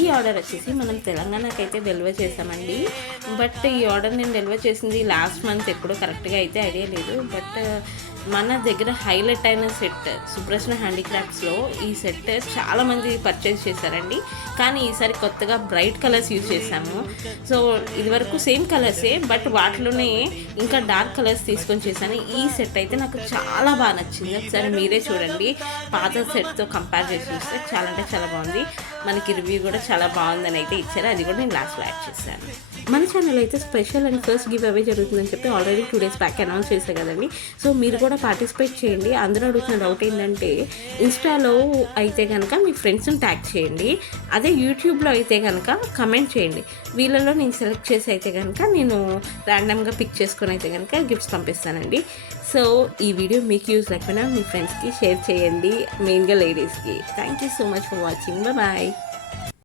ఈ ఆర్డర్ వచ్చేసి మనం తెలంగాణకి అయితే డెలివర్ చేసామండి. బట్ ఈ ఆర్డర్ నేను డెలివర్ చేసింది లాస్ట్ మంత్ ఎప్పుడో, కరెక్ట్గా అయితే ఐడియా లేదు. బట్ మన దగ్గర హైలైట్ అయిన సెట్ సుప్రశ్న హ్యాండీక్రాఫ్ట్స్లో ఈ సెట్ చాలామంది పర్చేస్ చేశారండి. కానీ ఈసారి కొత్తగా బ్రైట్ కలర్స్ యూజ్ చేశాము. సో ఇదివరకు సేమ్ కలర్సే, బట్ వాటిలోనే ఇంకా డార్క్ కలర్స్ తీసుకొని చేశాను. ఈ సెట్ అయితే నాకు చాలా బాగా నచ్చింది. ఒకసారి మీరే చూడండి, పాత సెట్తో కంపేర్ చేసి చూస్తే చాలా అంటే చాలా బాగుంది. మనకి రివ్యూ కూడా చాలా బాగుందని అయితే ఇచ్చారు, అది కూడా నేను లాస్ట్లో యాడ్ చేశాను. మన ఛానల్ అయితే special and first give away జరుగుతుందని చెప్పి ఆల్రెడీ 2 days బ్యాక్ అనౌన్స్ చేశాను కదండి. సో మీరు కూడా పార్టిసిపేట్ చేయండి. అందరూ అడుగుతున్న డౌట్ ఏంటంటే, ఇన్స్టాలో అయితే కనుక మీ ఫ్రెండ్స్ని ట్యాగ్ చేయండి, అదే యూట్యూబ్లో అయితే కనుక కమెంట్ చేయండి. వీళ్ళలో నేను సెలెక్ట్ చేసి అయితే కనుక నేను ర్యాండమ్గా పిక్ చేసుకొని అయితే కనుక గిఫ్ట్స్ పంపిస్తానండి. సో ఈ వీడియో మీకు యూజ్ లేకపోయినా మీ ఫ్రెండ్స్కి షేర్ చేయండి, మెయిన్గా లేడీస్కి. Thank you so much for watching. Bye.